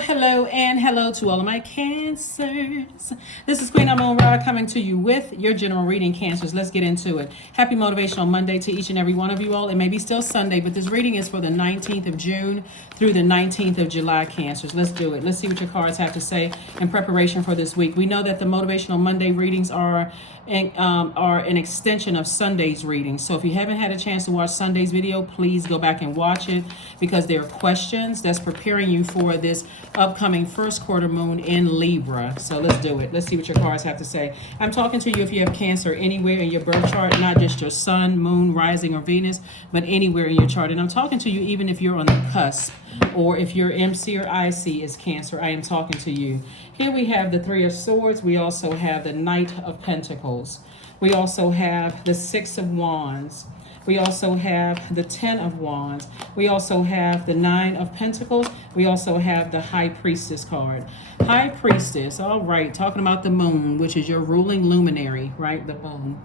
Hello, and hello to all of my Cancers. This is Queen Amun Ra coming to you with your general reading, Cancers. Let's get into it. Happy Motivational Monday to each and every one of you all. It may be still Sunday, but this reading is for the 19th of June through the 19th of July, Cancers. Let's do it. Let's see what your cards have to say in preparation for this week. We know that the Motivational Monday readings are an extension of Sunday's readings. So if you haven't had a chance to watch Sunday's video, please go back and watch it because there are questions that's preparing you for this upcoming first quarter moon in Libra. So let's do it. Let's see what your cards have to say. I'm talking to you if you have Cancer anywhere in your birth chart, not just your sun, moon, rising, or Venus, but anywhere in your chart. And I'm talking to you even if you're on the cusp, or if your MC or IC is Cancer, I am talking to you. Here we have the Three of Swords. We also have the Knight of Pentacles. We also have the Six of Wands. We also have the 10 of Wands. We also have the 9 of Pentacles. We also have the High Priestess card. High Priestess, all right, talking about the moon, which is your ruling luminary, right? The moon.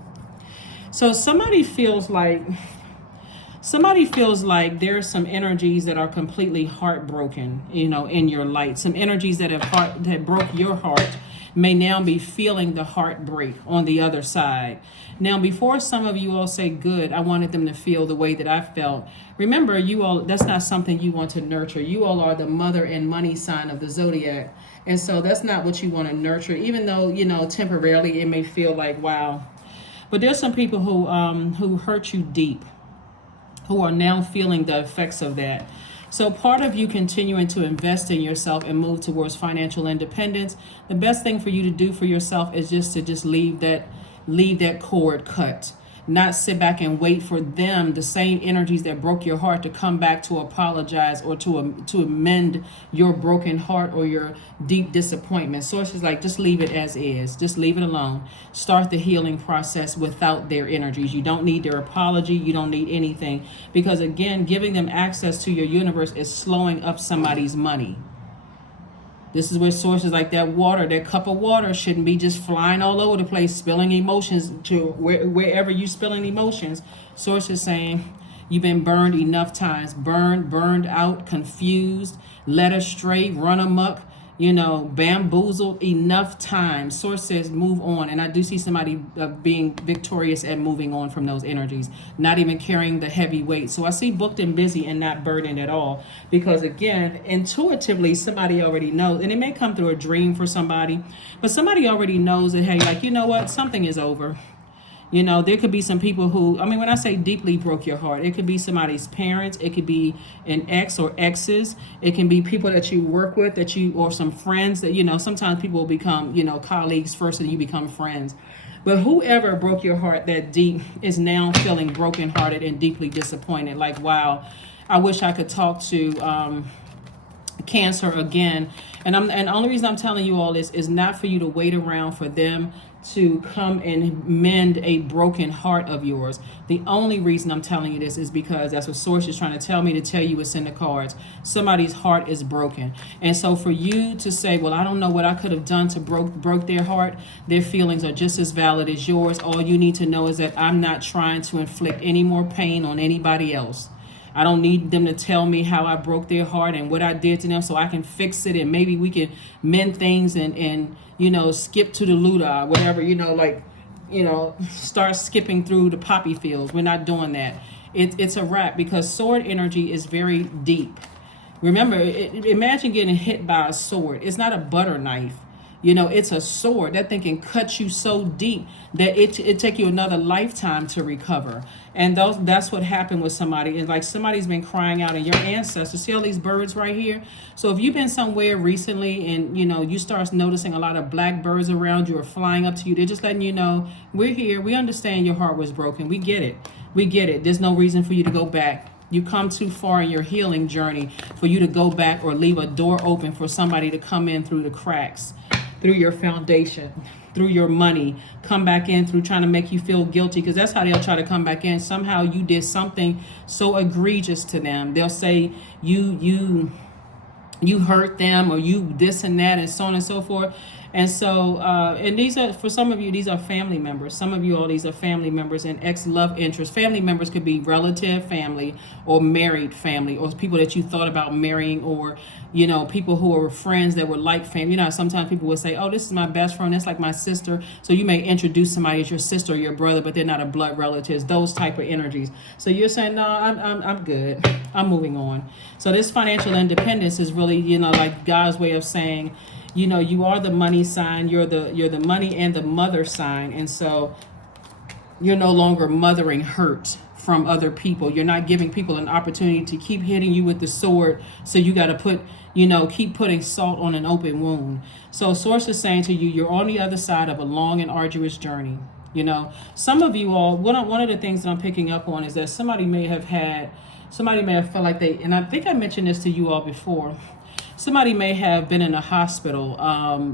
So somebody feels like there are some energies that are completely heartbroken, in your light. Some energies that broke your heart may now be feeling the heartbreak on the other side. Now, before some of you all say, good, I wanted them to feel the way that I felt. Remember, you all, that's not something you want to nurture. You all are the mother and money sign of the Zodiac. And so that's not what you want to nurture, even though, temporarily it may feel like, wow. But there's some people who hurt you deep, who are now feeling the effects of that. So part of you continuing to invest in yourself and move towards financial independence, the best thing for you to do for yourself is just to leave that cord cut. Not sit back and wait for them, the same energies that broke your heart, to come back to apologize or to amend your broken heart or your deep disappointment. So it's just like, just leave it as is. Just leave it alone. Start the healing process without their energies. You don't need their apology. You don't need anything. Because again, giving them access to your universe is slowing up somebody's money. This is where sources like that cup of water shouldn't be just flying all over the place, spilling emotions to wherever you spilling emotions. Sources saying you've been burned enough times, burned out, confused, led astray, run amok, bamboozled enough times. Source says move on. And I do see somebody being victorious at moving on from those energies, not even carrying the heavy weight. So I see booked and busy and not burdened at all. Because again, intuitively, somebody already knows, and it may come through a dream for somebody, but somebody already knows that, hey, like, you know what, something is over. There could be some people who, when I say deeply broke your heart, it could be somebody's parents, it could be an ex or exes, it can be people that you work with, or some friends that, sometimes people will become, colleagues first and you become friends. But whoever broke your heart that deep is now feeling brokenhearted and deeply disappointed. Like, wow, I wish I could talk to Cancer again. And the only reason I'm telling you all this is not for you to wait around for them to come and mend a broken heart of yours. The only reason I'm telling you this is because that's what Source is trying to tell me to tell you what's in the cards. Somebody's heart is broken. And so for you to say, well, I don't know what I could have done to broke their heart, their feelings are just as valid as yours. All you need to know is that I'm not trying to inflict any more pain on anybody else. I don't need them to tell me how I broke their heart and what I did to them so I can fix it, and maybe we can mend things and skip to the Luda, whatever, start skipping through the poppy fields. We're not doing that. It's a wrap, because sword energy is very deep. Remember, imagine getting hit by a sword. It's not a butter knife. It's a sword. That thing can cut you so deep that it take you another lifetime to recover. And that's what happened with somebody. It's like somebody's been crying out, and your ancestors, see all these birds right here? So if you've been somewhere recently and, you start noticing a lot of black birds around you or flying up to you, they're just letting you know, we're here. We understand your heart was broken. We get it. We get it. There's no reason for you to go back. You come too far in your healing journey for you to go back or leave a door open for somebody to come in through the cracks, through your foundation, through your money, come back in through trying to make you feel guilty, because that's how they'll try to come back in. Somehow you did something so egregious to them. They'll say you hurt them, or you this and that, and so on and so forth. And so, and these are, for some of you, these are family members. Some of you all, these are family members and ex-love interests. Family members could be relative family or married family, or people that you thought about marrying, or, you know, people who are friends that were like family. You know, sometimes people will say, oh, this is my best friend. That's like my sister. So you may introduce somebody as your sister or your brother, but they're not a blood relative. Those type of energies. So you're saying, no, I'm good. I'm moving on. So this financial independence is really, you know, like God's way of saying, you know, you are the money sign, you're the money and the mother sign. And so you're no longer mothering hurt from other people. You're not giving people an opportunity to keep hitting you with the sword. So you got to put, you know, keep putting salt on an open wound. So Source is saying to you, you're on the other side of a long and arduous journey. You know, some of you all, one of the things that I'm picking up on is that somebody may have felt like they, and I think I mentioned this to you all before, somebody may have been in a hospital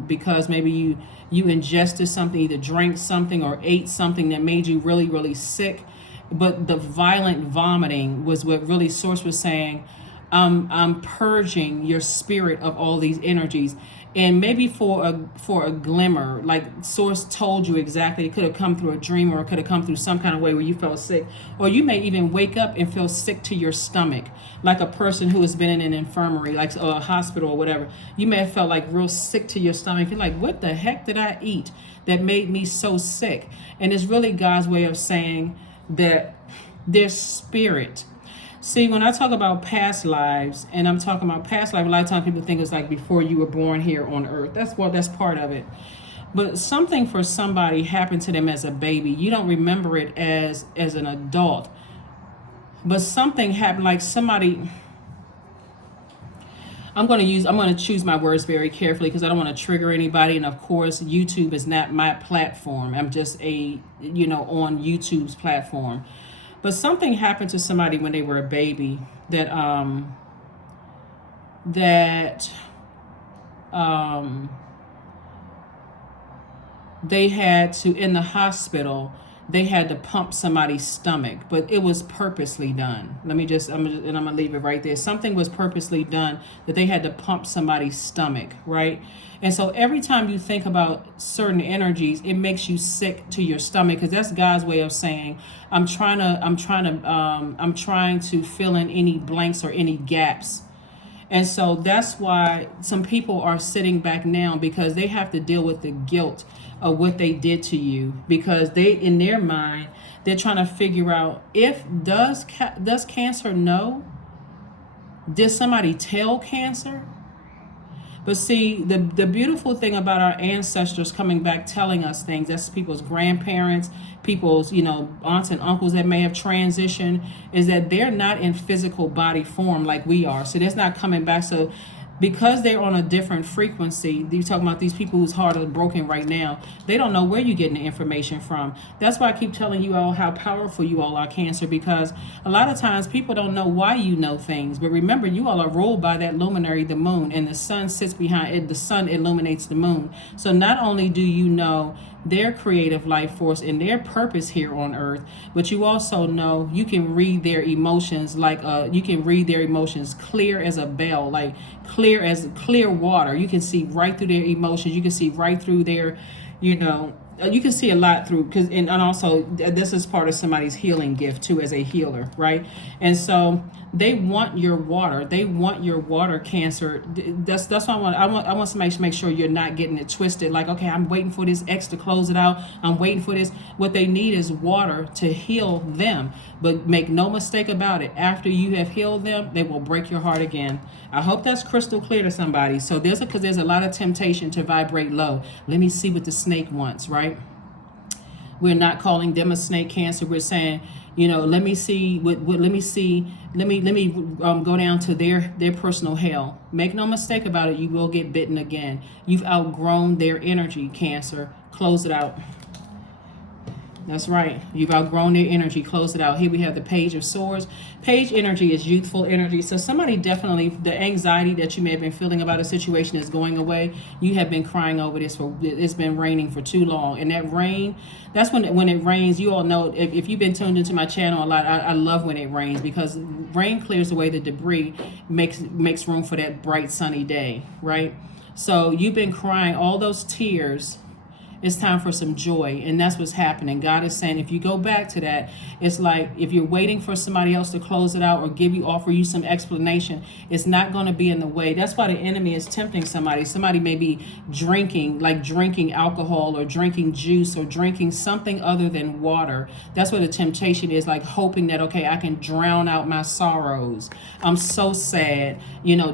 because maybe you ingested something, either drank something or ate something that made you really, really sick. But the violent vomiting was what really Source was saying. I'm purging your spirit of all these energies. And maybe for a glimmer, like Source told you exactly, it could have come through a dream, or it could have come through some kind of way where you felt sick. Or you may even wake up and feel sick to your stomach, like a person who has been in an infirmary, like a hospital or whatever. You may have felt like real sick to your stomach. You're like, what the heck did I eat that made me so sick? And it's really God's way of saying that their spirit. See, when I talk about past lives, and I'm talking about past life, a lot of times people think it's like before you were born here on earth. That's part of it. But something for somebody happened to them as a baby. You don't remember it as an adult. But something happened, like somebody, I'm going to choose my words very carefully because I don't want to trigger anybody. And of course, YouTube is not my platform. I'm just on YouTube's platform. But something happened to somebody when they were a baby that they had to, in the hospital, they had to pump somebody's stomach, but it was purposely done. I'm gonna leave it right there. Something was purposely done that they had to pump somebody's stomach, right? And so every time you think about certain energies, it makes you sick to your stomach, because that's God's way of saying, I'm trying to fill in any blanks or any gaps. And so that's why some people are sitting back now, because they have to deal with the guilt of what they did to you, because they, in their mind, they're trying to figure out, does cancer know? Did somebody tell cancer? But see, the beautiful thing about our ancestors coming back telling us things, that's people's grandparents, people's, aunts and uncles that may have transitioned, is that they're not in physical body form like we are. So that's not coming back. So because they're on a different frequency, you're talking about these people whose heart is broken right now, they don't know where you're getting the information from. That's why I keep telling you all how powerful you all are, Cancer, because a lot of times people don't know why you know things. But remember, you all are ruled by that luminary, the moon, and the sun sits behind it. The sun illuminates the moon. So not only do you know their creative life force and their purpose here on earth, but you also know you can read their emotions clear as a bell, like clear as clear water. You can see right through their emotions. You can see right through their, you can see a lot through, and also this is part of somebody's healing gift too, as a healer, right? And so they want your water. They want your water, Cancer. That's why I want somebody to make sure you're not getting it twisted. Like, okay, I'm waiting for this ex to close it out. I'm waiting for this. What they need is water to heal them. But make no mistake about it. After you have healed them, they will break your heart again. I hope that's crystal clear to somebody. So there's a lot of temptation to vibrate low. Let me see what the snake wants, right? We're not calling them a snake, Cancer. We're saying, let me see let me go down to their personal hell. Make no mistake about it, you will get bitten again. You've outgrown their energy, Cancer. Close it out. That's right. You've outgrown their energy. Close it out. Here we have the Page of Swords. Page energy is youthful energy. So somebody definitely, the anxiety that you may have been feeling about a situation is going away. You have been crying over this it's been raining for too long. And that rain, that's when it rains. You all know, if you've been tuned into my channel a lot, I love when it rains, because rain clears away the debris, makes room for that bright sunny day, right? So you've been crying all those tears. It's time for some joy, and that's what's happening. God is saying, if you go back to that, it's like if you're waiting for somebody else to close it out or offer you some explanation, it's not going to be in the way. That's why the enemy is tempting somebody. Somebody may be drinking alcohol or drinking juice or drinking something other than water. That's what the temptation is, like hoping that, okay, I can drown out my sorrows. I'm so sad,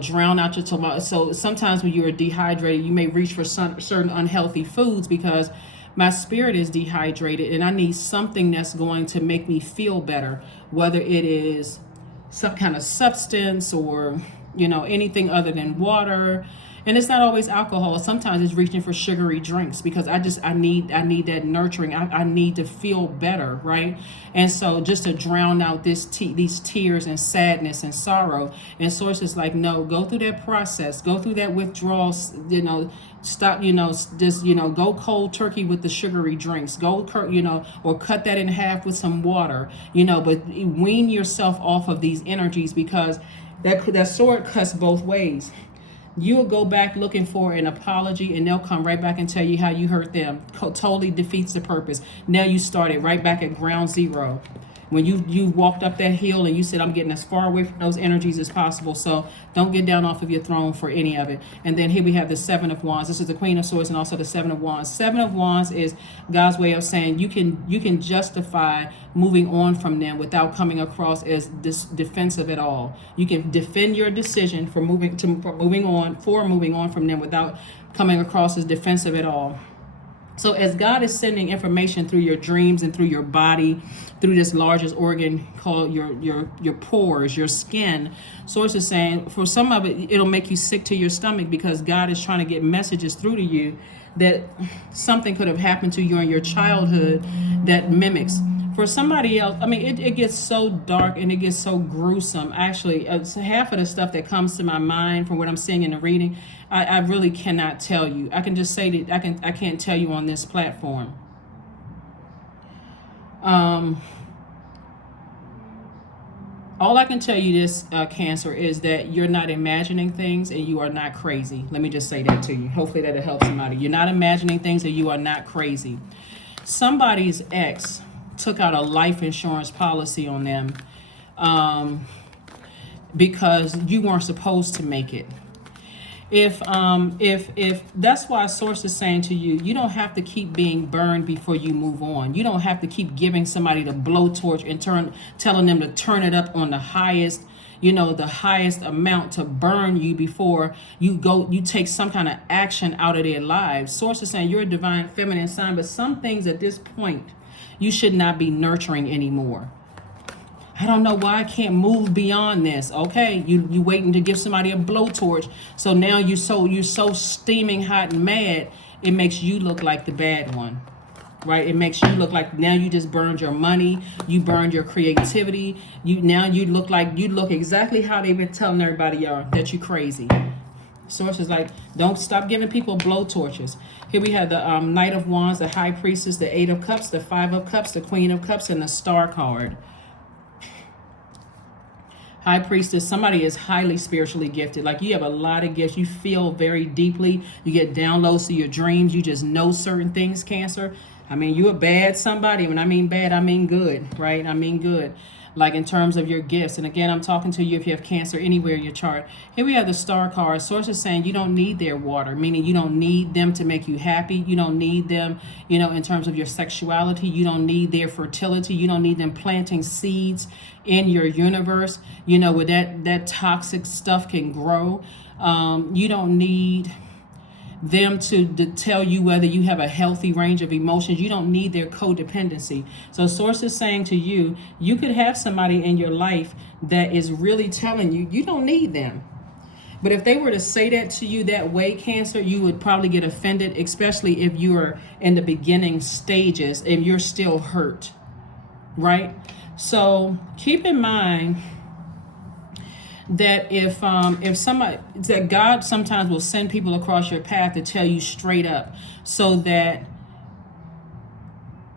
drown out your tomorrow. So sometimes when you're dehydrated, you may reach for certain unhealthy foods because my spirit is dehydrated and I need something that's going to make me feel better, whether it is some kind of substance or, anything other than water. And it's not always alcohol. Sometimes it's reaching for sugary drinks because I need that nurturing. I need to feel better, right? And so just to drown out these tears and sadness and sorrow. And Source is like, no, go through that process. Go through that withdrawal, stop, go cold turkey with the sugary drinks. Go, or cut that in half with some water, but wean yourself off of these energies because that sword cuts both ways. You will go back looking for an apology and they'll come right back and tell you how you hurt them. Totally defeats the purpose. Now you started right back at ground zero. When you walked up that hill and you said, I'm getting as far away from those energies as possible. So don't get down off of your throne for any of it. And then here we have the Seven of Wands. This is the Queen of Swords and also the Seven of Wands. Seven of Wands is God's way of saying you can justify moving on from them without coming across as defensive at all. You can defend your decision for moving on from them without coming across as defensive at all. So as God is sending information through your dreams and through your body, through this largest organ called your pores, your skin, Source is saying for some of it, it'll make you sick to your stomach because God is trying to get messages through to you that something could have happened to you in your childhood that mimics. For somebody else, it gets so dark and it gets so gruesome. Actually, half of the stuff that comes to my mind from what I'm seeing in the reading, I really cannot tell you. I can just say that I can't tell you on this platform. All I can tell you this, Cancer, is that you're not imagining things and you are not crazy. Let me just say that to you. Hopefully that'll help somebody. You're not imagining things and you are not crazy. Somebody's ex took out a life insurance policy on them because you weren't supposed to make it. If that's why Source is saying to you, you don't have to keep being burned before you move on. You don't have to keep giving somebody the blowtorch and telling them to turn it up on the highest amount to burn you before you take some kind of action out of their lives. Source is saying you're a divine feminine sign, but some things at this point you should not be nurturing anymore. I don't know why I can't move beyond this. Okay, you waiting to give somebody a blowtorch. So now you're so steaming hot and mad, it makes you look like the bad one. Right? It makes you look like now you just burned your money, you burned your creativity. You look exactly how they've been telling everybody that you crazy. Source is like, don't stop giving people blowtorches. Here we have the Knight of Wands, the High Priestess, the Eight of Cups, the Five of Cups, the Queen of Cups, and the Star card. High Priestess, somebody is highly spiritually gifted. Like you have a lot of gifts. You feel very deeply. You get downloads to your dreams. You just know certain things, Cancer. You're a bad somebody. When I mean bad, I mean good, right? I mean good. Like in terms of your gifts. And again, I'm talking to you if you have Cancer anywhere in your chart. Here we have the Star card. Source is saying you don't need their water, meaning you don't need them to make you happy. You don't need them, in terms of your sexuality. You don't need their fertility. You don't need them planting seeds in your universe, where that toxic stuff can grow. You don't need them to tell you whether you have a healthy range of emotions. You don't need their codependency. So Source is saying to you, you could have somebody in your life that is really telling you, you don't need them. But if they were to say that to you that way, Cancer, you would probably get offended, especially if you're in the beginning stages and you're still hurt, right? So keep in mind that if somebody, that God sometimes will send people across your path to tell you straight up, so that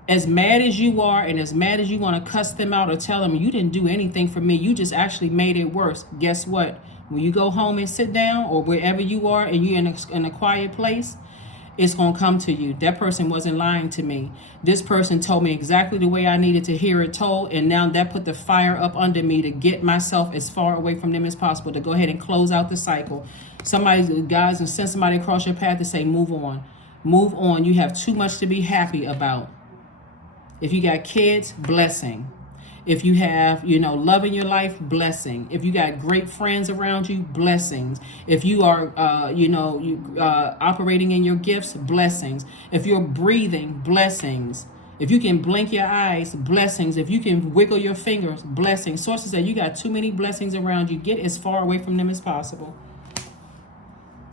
as mad as you are and as mad as you want to cuss them out or tell them you didn't do anything for me, you just actually made it worse. Guess what? When you go home and sit down, or wherever you are and you're in a quiet place, it's going to come to you. That person wasn't lying to me. This person told me exactly the way I needed to hear it told, and now that put the fire up under me to get myself as far away from them as possible, to go ahead and close out the cycle. Somebody, guys, and send somebody across your path to say, move on. Move on. You have too much to be happy about. If you got kids, blessing. If you have, love in your life, blessing. If you got great friends around you, blessings. If you are, operating in your gifts, blessings. If you're breathing, blessings. If you can blink your eyes, blessings. If you can wiggle your fingers, blessings. Sources say you got too many blessings around you. Get as far away from them as possible.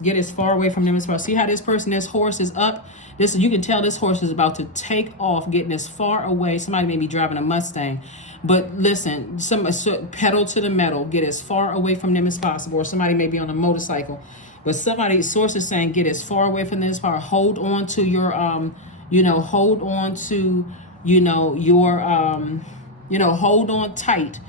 Get as far away from them as possible. See how this horse is up? You can tell this horse is about to take off, getting as far away. Somebody may be driving a Mustang. But listen, pedal to the metal. Get as far away from them as possible. Or somebody may be on a motorcycle. But source is saying get as far away from them as possible. Hold on to your, hold on to, hold on tight.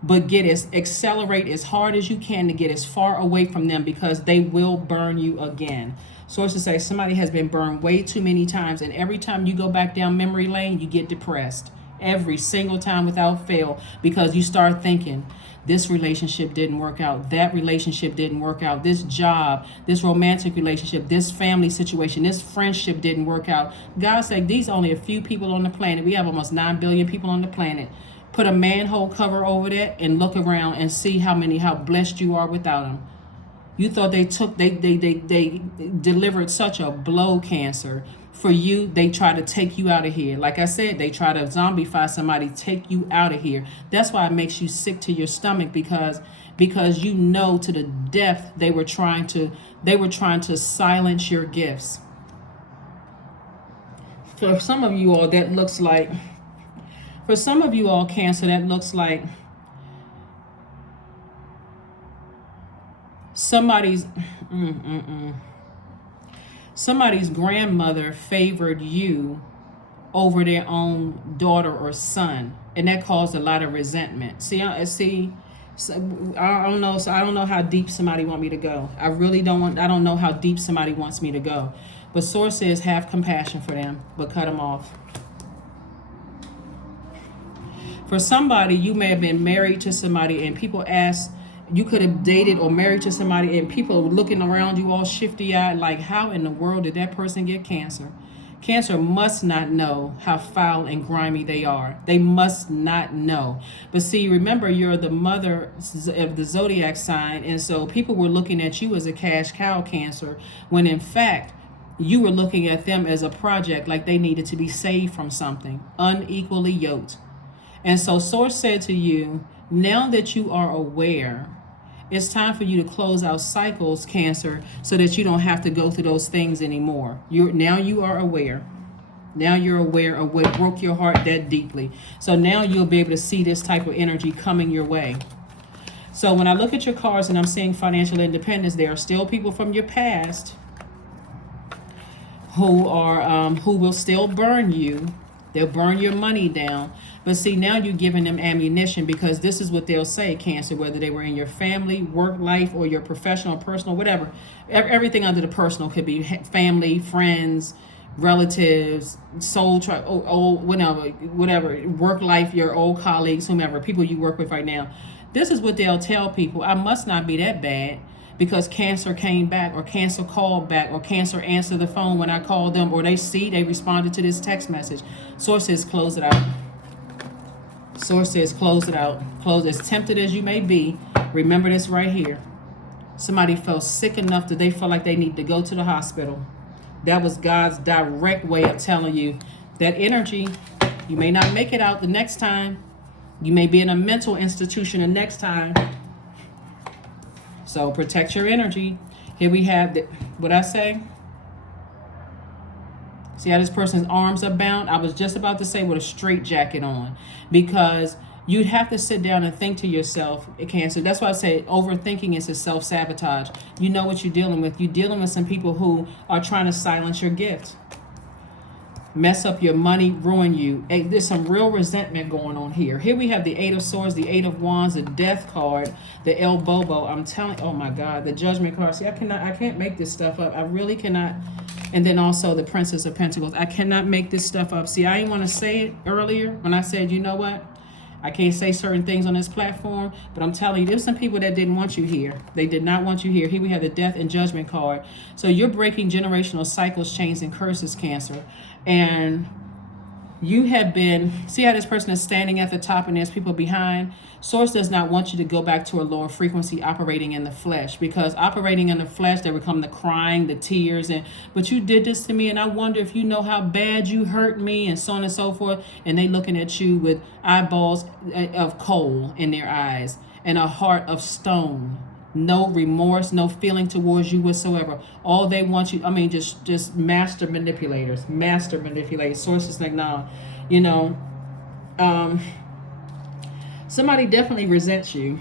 But accelerate as hard as you can to get as far away from them, because they will burn you again. Sources say somebody has been burned way too many times, and every time you go back down memory lane, you get depressed. Every single time without fail, because you start thinking, this relationship didn't work out, that relationship didn't work out, this job, this romantic relationship, this family situation, this friendship didn't work out. God said these only a few people on the planet. We have almost 9 billion people on the planet. Put a manhole cover over that and look around and see how blessed you are without them. You thought they delivered such a blow, Cancer. For you, they try to take you out of here. Like I said, they try to zombify somebody, take you out of here. That's why it makes you sick to your stomach, because you know to the depth they were trying to silence your gifts. For some of you all, that looks like, for some of you all, Cancer, that looks like somebody's grandmother favored you over their own daughter or son, and that caused a lot of resentment. I don't know. So I don't know how deep somebody want me to go. I don't know how deep somebody wants me to go. But Source says have compassion for them, but cut them off. For somebody, you may have been married to somebody and people ask, you could have dated or married to somebody and people are looking around you all shifty-eyed like, how in the world did that person get cancer? Cancer must not know how foul and grimy they are. They must not know. But see, remember, you're the mother of the Zodiac sign, and so people were looking at you as a cash cow, Cancer, when in fact, you were looking at them as a project, like they needed to be saved from something, unequally yoked. And so Source said to you, now that you are aware, it's time for you to close out cycles, Cancer, so that you don't have to go through those things anymore. Now you are aware. Now you're aware of what broke your heart that deeply. So now you'll be able to see this type of energy coming your way. So when I look at your cards and I'm seeing financial independence, there are still people from your past who will still burn you. They'll burn your money down. But see, now you're giving them ammunition, because this is what they'll say, Cancer, whether they were in your family, work life, or your professional, personal, whatever. Everything under the personal could be family, friends, relatives, soul tribe, old, whatever, work life, your old colleagues, whomever, people you work with right now. This is what they'll tell people. I must not be that bad, because Cancer came back, or Cancer called back, or Cancer answered the phone when I called them, or they responded to this text message. Source says close it out. Source says close it out. Close. As tempted as you may be, remember this right here. Somebody felt sick enough that they felt like they need to go to the hospital. That was God's direct way of telling you that energy, you may not make it out the next time. You may be in a mental institution the next time. So protect your energy. Here we have what I say. See how this person's arms are bound? I was just about to say with a straight jacket on, because you'd have to sit down and think to yourself, Cancer. That's why I say overthinking is a self-sabotage. You know what you're dealing with. You're dealing with some people who are trying to silence your gift. mess up your money, ruin you. Hey, there's some real resentment going on here. Here we have the Eight of Swords, the Eight of Wands, the Death card, the El Bobo. I'm telling, oh my God, the Judgment card. See, I can't make this stuff up. I really cannot. And then also the Princess of Pentacles. I cannot make this stuff up. See, I didn't want to say it earlier when I said, you know what? I can't say certain things on this platform, but I'm telling you, there's some people that didn't want you here. They did not want you here. Here we have the Death and Judgment card. So you're breaking generational cycles, chains, and curses, Cancer. And you have been, see how this person is standing at the top and there's people behind? Source does not want you to go back to a lower frequency operating in the flesh, because operating in the flesh, there become the crying, the tears, and but you did this to me and I wonder if you know how bad you hurt me, and so on and so forth. And they looking at you with eyeballs of coal in their eyes and a heart of stone. No remorse, no feeling towards you whatsoever. All they want you, I mean, just master manipulators. Sources like, no, you know, somebody definitely resents you,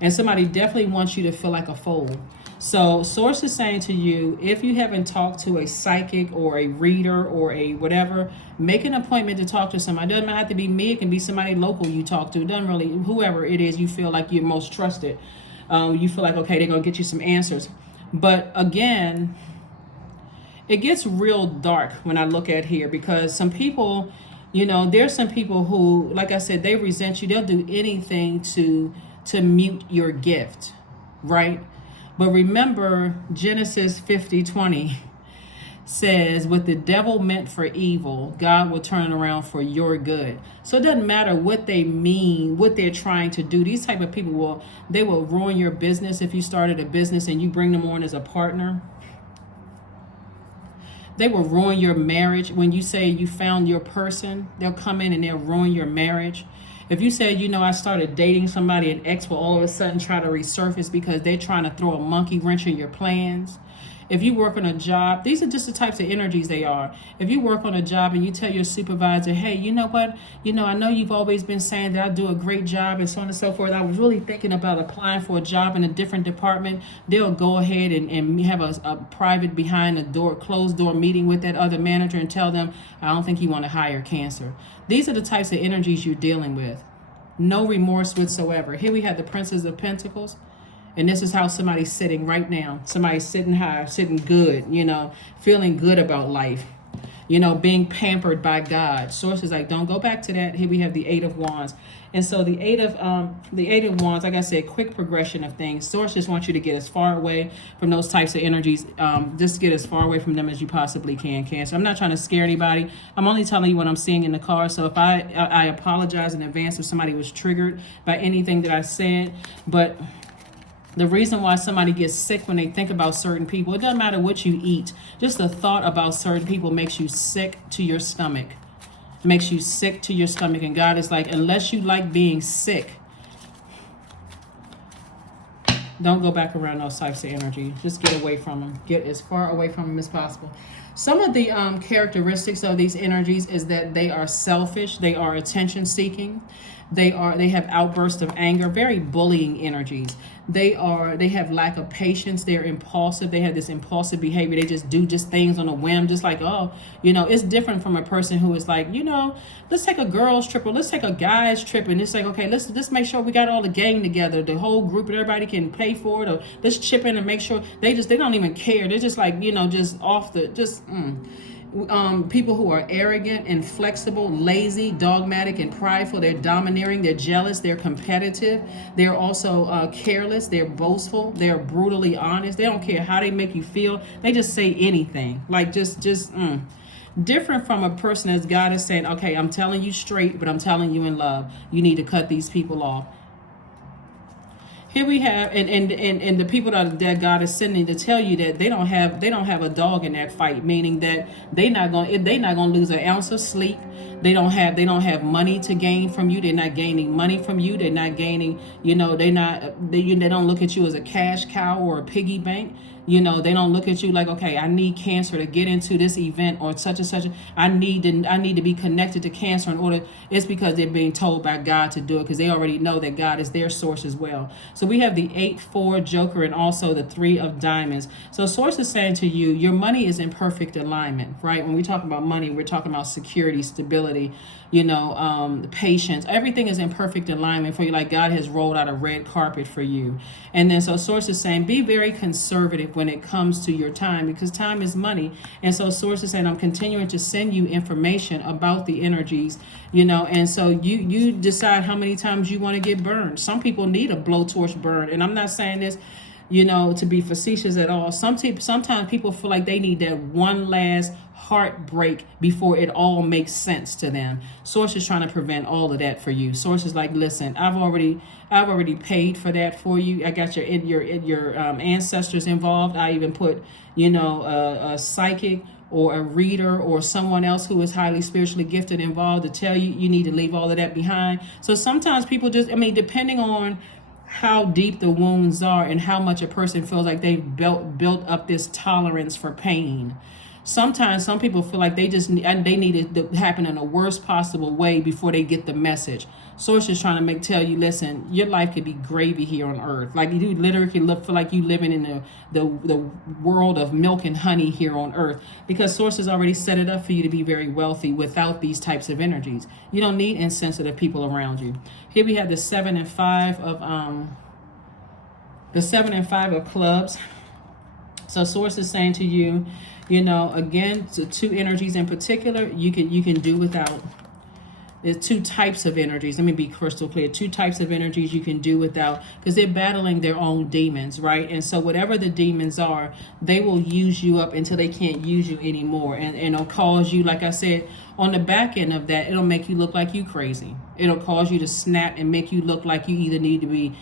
and somebody definitely wants you to feel like a fool. So Source is saying to you, if you haven't talked to a psychic or a reader or a whatever, make an appointment to talk to somebody. It doesn't have to be me. It can be somebody local you talk to. It doesn't really, whoever it is you feel like you're most trusted. You feel like, okay, they're going to get you some answers. But again, it gets real dark when I look at here, because some people, you know, there's some people who, like I said, they resent you. They'll do anything to mute your gift, right? But remember, Genesis 50:20 says, what the devil meant for evil, God will turn around for your good. So it doesn't matter what they mean, what they're trying to do. These type of people will ruin your business. If you started a business and you bring them on as a partner, they will ruin your marriage. When you say you found your person, they'll come in and they'll ruin your marriage. If you say, you know, I started dating somebody, and X will all of a sudden try to resurface because they're trying to throw a monkey wrench in your plans. If you work on a job, these are just the types of energies they are. If you work on a job and you tell your supervisor, hey, you know what? You know, I know you've always been saying that I do a great job and so on and so forth. I was really thinking about applying for a job in a different department. They'll go ahead and have a private behind the door, closed door meeting with that other manager and tell them, I don't think you want to hire Cancer. These are the types of energies you're dealing with. No remorse whatsoever. Here we have the Princess of Pentacles. And this is how somebody's sitting right now. Somebody's sitting high, sitting good, you know, feeling good about life, you know, being pampered by God. Source is like, don't go back to that. Here we have the Eight of Wands. And so the Eight of Wands, like I said, quick progression of things. Source just wants you to get as far away from those types of energies. Just get as far away from them as you possibly can, Cancer. I'm not trying to scare anybody. I'm only telling you what I'm seeing in the card. So if I apologize in advance if somebody was triggered by anything that I said. But the reason why somebody gets sick when they think about certain people, it doesn't matter what you eat. Just the thought about certain people makes you sick to your stomach. It makes you sick to your stomach. And God is like, unless you like being sick, don't go back around those types of energy. Just get away from them. Get as far away from them as possible. Some of the characteristics of these energies is that they are selfish. They are attention seeking. They have outbursts of anger, very bullying energies. They have lack of patience. They're impulsive. They have this impulsive behavior. They just do things on a whim, just like, oh, you know, it's different from a person who is like, you know, let's take a girl's trip or let's take a guy's trip, and it's like, okay, let's make sure we got all the gang together, the whole group, and everybody can pay for it, or let's chip in and make sure. They don't even care. They're just like, you know, just off the people who are arrogant, inflexible, lazy, dogmatic, and prideful. They're domineering, they're jealous, they're competitive. They're also careless, they're boastful, they're brutally honest. They don't care how they make you feel. They just say anything. Like different from a person as God is saying, okay, I'm telling you straight, but I'm telling you in love. You need to cut these people off. Here we have, and the people that God is sending to tell you that they don't have a dog in that fight, meaning that they're not gonna lose an ounce of sleep. They don't have money to gain from you. They're not gaining money from you. They're not gaining, you know, they don't look at you as a cash cow or a piggy bank. You know, they don't look at you like, okay, I need Cancer to get into this event or such and such. I need to be connected to Cancer in order. It's because they're being told by God to do it, because they already know that God is their source as well. So we have the 8-4 Joker and also the 3 of Diamonds. So Source is saying to you, your money is in perfect alignment, right? When we talk about money, we're talking about security, stability, you know, patience. Everything is in perfect alignment for you. Like God has rolled out a red carpet for you. And then so Source is saying, be very conservative when it comes to your time, because time is money. And so Source is saying, I'm continuing to send you information about the energies, you know, and so you decide how many times you want to get burned. Some people need a blowtorch burn. And I'm not saying this, you know, to be facetious at all. Sometimes people feel like they need that one last heartbreak before it all makes sense to them. Source is trying to prevent all of that for you. Source is like, listen, I've already paid for that for you. I got your ancestors involved. I even put, you know, a psychic or a reader or someone else who is highly spiritually gifted involved to tell you need to leave all of that behind. So sometimes people just, I mean, depending on how deep the wounds are and how much a person feels like they've built up this tolerance for pain. Sometimes some people feel like they need it to happen in the worst possible way before they get the message. Source is trying to tell you, listen, your life could be gravy here on earth. Like you literally feel like you living in the world of milk and honey here on earth, because Source has already set it up for you to be very wealthy without these types of energies. You don't need insensitive people around you. Here we have the 7 and 5 of clubs. So Source is saying to you, you know, again, to 2 energies in particular, you can do without. There's 2 types of energies. Let me be crystal clear. 2 types of energies you can do without, because they're battling their own demons, right? And so whatever the demons are, they will use you up until they can't use you anymore. And it'll cause you, like I said, on the back end of that, it'll make you look like you crazy. It'll cause you to snap and make you look like you either need to be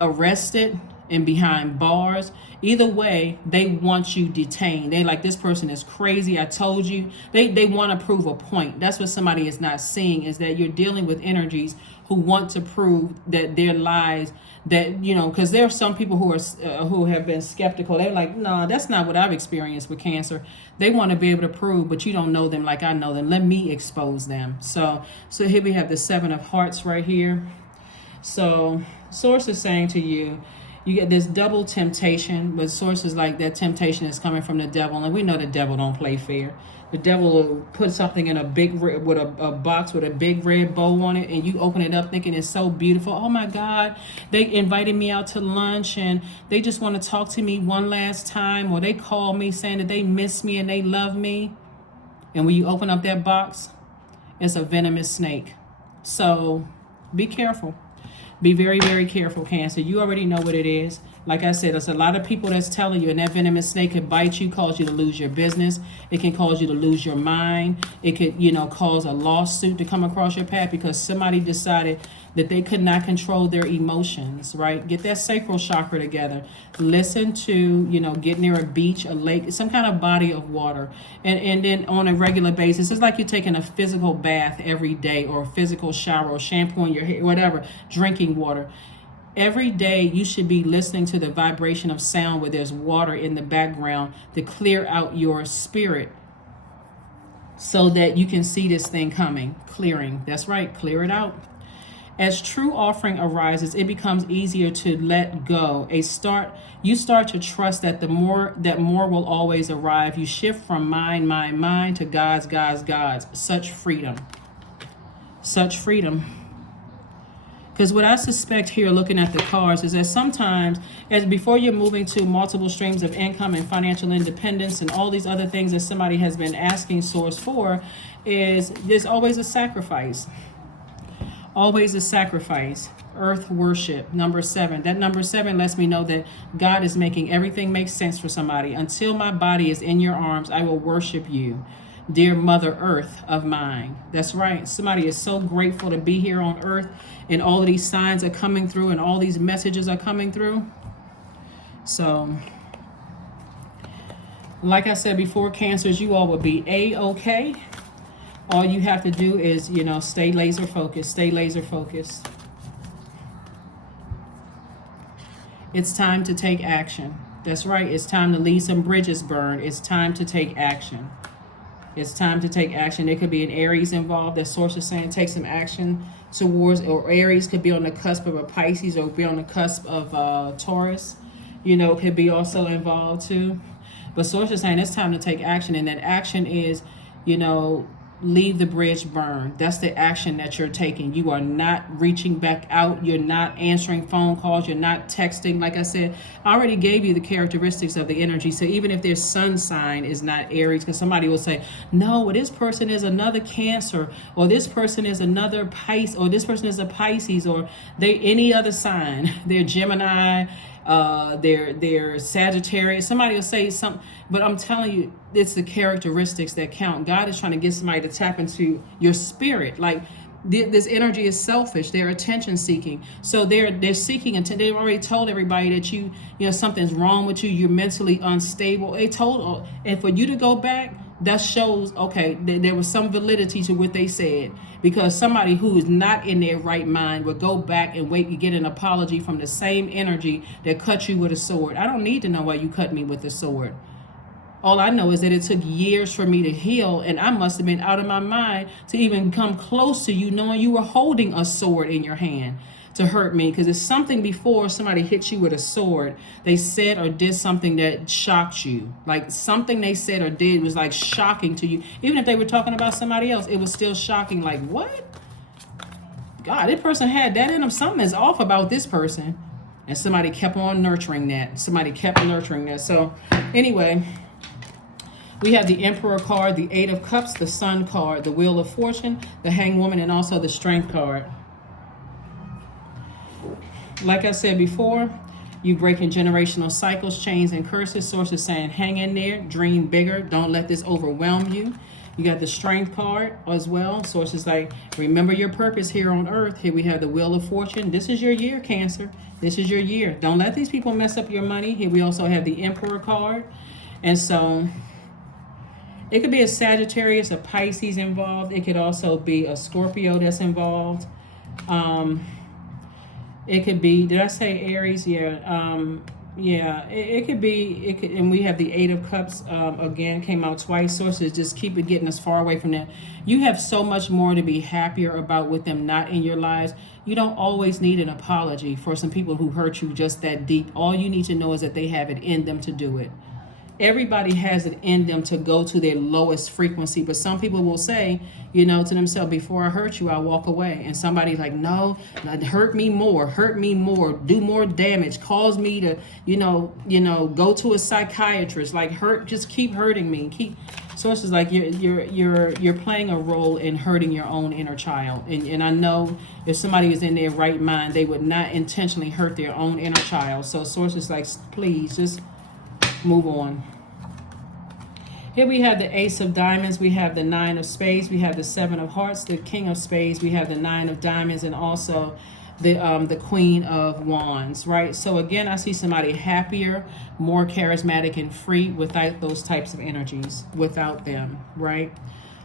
arrested and behind bars. Either way, they want you detained. They like, this person is crazy. I told you. They want to prove a point. That's what somebody is not seeing, is that you're dealing with energies who want to prove that their lies, that, you know, because there are some people who have been skeptical. They're like, no, that's not what I've experienced with Cancer. They want to be able to prove, but you don't know them like I know them. Let me expose them. So here we have the 7 of Hearts right here. So Source is saying to you, you get this double temptation, but Source is like, that temptation is coming from the devil. And we know the devil don't play fair. The devil will put something in a box with a big red bow on it, and you open it up thinking it's so beautiful. Oh my God, they invited me out to lunch and they just want to talk to me one last time, or they call me saying that they miss me and they love me. And when you open up that box, it's a venomous snake. So be careful. Be very, very careful, Cancer. You already know what it is. Like I said, there's a lot of people that's telling you, and that venomous snake could bite you, cause you to lose your business. It can cause you to lose your mind. It could, you know, cause a lawsuit to come across your path because somebody decided that they could not control their emotions, right? Get that sacral chakra together. Listen to, you know, get near a beach, a lake, some kind of body of water. And then on a regular basis, it's like you're taking a physical bath every day, or a physical shower, or shampooing your hair, whatever, drinking water. Every day you should be listening to the vibration of sound where there's water in the background to clear out your spirit so that you can see this thing coming. Clearing. That's right. Clear it out. As true offering arises, it becomes easier to let go. You start to trust that more will always arrive. You shift from mine to God's. Such freedom. Such freedom. Because what I suspect here, looking at the cards, is that sometimes, as before you're moving to multiple streams of income and financial independence and all these other things that somebody has been asking Source for, is there's always a sacrifice. Always a sacrifice. Earth worship, number 7. That number 7 lets me know that God is making everything make sense for somebody. Until my body is in your arms, I will worship you, dear Mother Earth of mine. That's right. Somebody is so grateful to be here on Earth, and all of these signs are coming through and all these messages are coming through. So, like I said before, Cancers, you all will be A-okay. All you have to do is, you know, stay laser focused. Stay laser focused. It's time to take action. That's right. It's time to leave some bridges burned. It's time to take action. It's time to take action. There could be an Aries involved. That source is saying take some action towards, or Aries could be on the cusp of a Pisces, or be on the cusp of Taurus. You know, could be also involved too. But source is saying it's time to take action, and that action is, you know, leave the bridge burned. That's the action that you're taking. You are not reaching back out. You're not answering phone calls. You're not texting. Like I said, I already gave you the characteristics of the energy. So even if their sun sign is not Aries, because somebody will say, no, well, this person is another Cancer, or this person is another Pisces, or this person is a Pisces, or they any other sign. They're Gemini, they're Sagittarius. Somebody will say something, but I'm telling you, it's the characteristics that count. God is trying to get somebody to tap into your spirit. Like this energy is selfish. They're attention seeking. So they're seeking attention. They've already told everybody that you know something's wrong with you. You're mentally unstable. They told, and for you to go back, that shows, okay, there was some validity to what they said, because somebody who is not in their right mind would go back and wait to get an apology from the same energy that cut you with a sword. I don't need to know why you cut me with a sword. All I know is that it took years for me to heal, and I must have been out of my mind to even come close to you, knowing you were holding a sword in your hand to hurt me. Because it's something before somebody hit you with a sword, they said or did something that shocked you. Like something they said or did was like shocking to you. Even if they were talking about somebody else, it was still shocking. Like, what? God, this person had that in them. Something is off about this person. And somebody kept on nurturing that. Somebody kept nurturing that. So anyway, we have the Emperor card, the Eight of Cups, the Sun card, the Wheel of Fortune, the Hanged Woman, and also the Strength card. Like I said before, you breaking generational cycles, chains, and curses. Sources saying hang in there, dream bigger, don't let this overwhelm you. You got the Strength card as well. Sources like remember your purpose here on earth. Here we have the Wheel of Fortune. This is your year, Cancer. This is your year. Don't let these people mess up your money. Here we also have the Emperor card. And so it could be a Sagittarius, a Pisces involved. It could also be a Scorpio that's involved. It could be, did I say Aries? Yeah. It could be, and we have the Eight of Cups, again, came out twice. Sources just keep it getting us far away from that. You have so much more to be happier about with them not in your lives. You don't always need an apology for some people who hurt you just that deep. All you need to know is that they have it in them to do it. Everybody has it in them to go to their lowest frequency, but some people will say, you know, to themselves, before I hurt you, I'll walk away. And somebody's like, no, hurt me more, do more damage, cause me to, you know, go to a psychiatrist, like just keep hurting me. Sources like you're playing a role in hurting your own inner child. And I know if somebody is in their right mind, they would not intentionally hurt their own inner child. So sources like, please just move on. Here we have the Ace of Diamonds, we have the Nine of Spades, we have the Seven of Hearts, the King of Spades, we have the Nine of Diamonds, and also the Queen of Wands, right? So again, I see somebody happier, more charismatic and free without those types of energies, without them, right?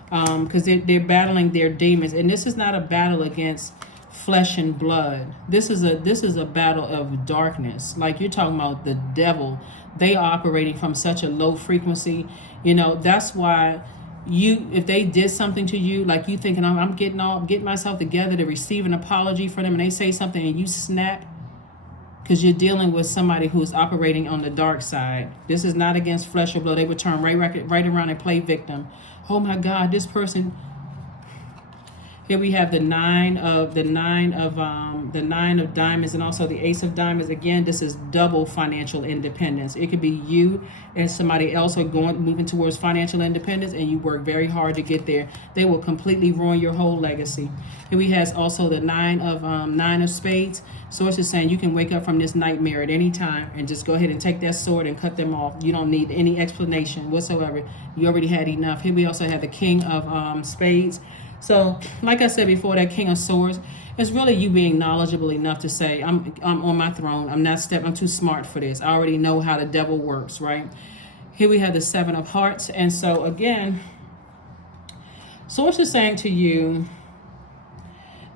Because they're battling their demons, and this is not a battle against flesh and blood. This is a battle of darkness. Like you're talking about the devil. They are operating from such a low frequency. You know, that's why if they did something to you, like you thinking, I'm getting myself together to receive an apology for them, and they say something and you snap, because you're dealing with somebody who is operating on the dark side. This is not against flesh or blood. They would turn right around and play victim. Oh my God, this person. Here we have the nine of diamonds, and also the Ace of Diamonds. Again, this is double financial independence. It could be you and somebody else are moving towards financial independence, and you work very hard to get there. They will completely ruin your whole legacy. Here we have also the nine of spades. Sources saying you can wake up from this nightmare at any time and just go ahead and take that sword and cut them off. You don't need any explanation whatsoever. You already had enough. Here we also have the King of spades. So, like I said before, that King of Swords, it's really you being knowledgeable enough to say, I'm on my throne. I'm too smart for this. I already know how the devil works, right? Here we have the Seven of Hearts. And so, again, Source is saying to you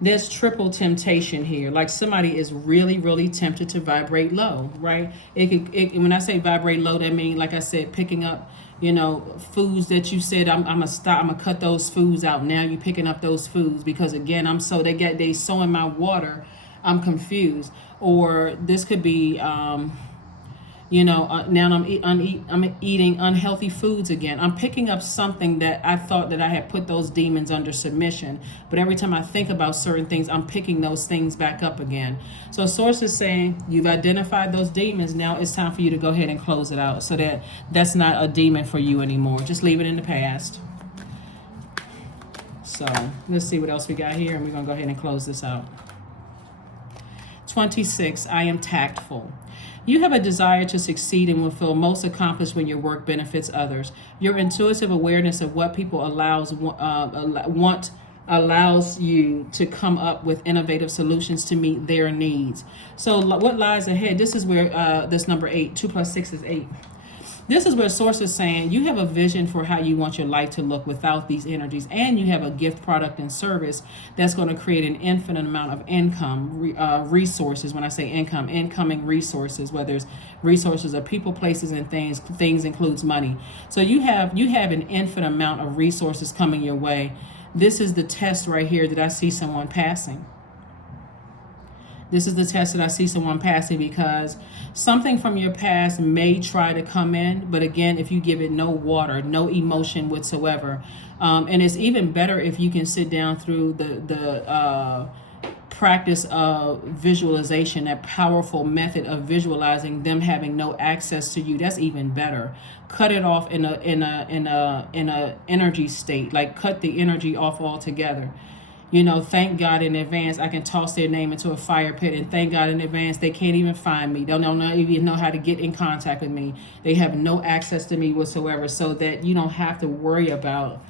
There's triple temptation here. Like somebody is really, really tempted to vibrate low, right? When I say vibrate low, that means, like I said, picking up, foods that you said, I'm gonna stop, I'm gonna cut those foods out. Now you're picking up those foods because again, they so in my water, I'm confused. Or this could be, now I'm eating unhealthy foods again. I'm picking up something that I thought that I had put those demons under submission. But every time I think about certain things, I'm picking those things back up again. So Source is saying you've identified those demons. Now it's time for you to go ahead and close it out so that that's not a demon for you anymore. Just leave it in the past. So let's see what else we got here. And we're going to go ahead and close this out. 26, I am tactful. You have a desire to succeed and will feel most accomplished when your work benefits others. Your intuitive awareness of what people allows you to come up with innovative solutions to meet their needs. So what lies ahead? This is where this number 8, 2 plus 6 is 8. This is where Source is saying you have a vision for how you want your life to look without these energies, and you have a gift, product, and service that's going to create an infinite amount of income, resources. When I say income, incoming resources, whether it's resources of people, places, and things. Things includes money. So you have an infinite amount of resources coming your way. This is the test right here that I see someone passing. This is the test that I see someone passing because something from your past may try to come in, but again, if you give it no water, no emotion whatsoever, and it's even better if you can sit down through the practice of visualization, that powerful method of visualizing them having no access to you. That's even better. Cut it off in a energy state, like cut the energy off altogether. Thank God in advance I can toss their name into a fire pit, and thank God in advance they can't even find me. They don't even know how to get in contact with me. They have no access to me whatsoever, so that you don't have to worry about,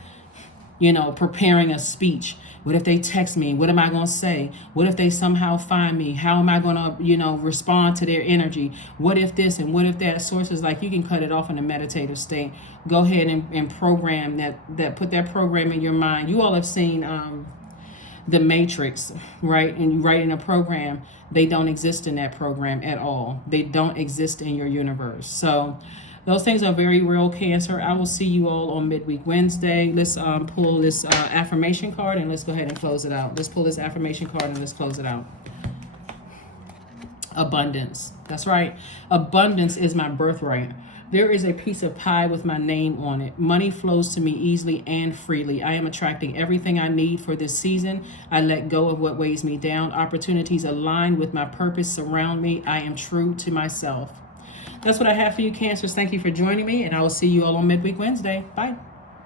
preparing a speech. What if they text me? What am I going to say? What if they somehow find me? How am I going to, respond to their energy? What if this and what if that? Sources like you can cut it off in a meditative state. Go ahead and program that, put that program in your mind. You all have seen The Matrix, right? And you write in a program, they don't exist in that program at all. They don't exist in your universe. So those things are very real, Cancer. I will see you all on Midweek Wednesday. Let's pull this affirmation card and let's go ahead and close it out. Let's pull this affirmation card and let's close it out. Abundance. That's right. Abundance is my birthright. There is a piece of pie with my name on it. Money flows to me easily and freely. I am attracting everything I need for this season. I let go of what weighs me down. Opportunities align with my purpose surround me. I am true to myself. That's what I have for you, Cancers. Thank you for joining me, and I will see you all on Midweek Wednesday. Bye.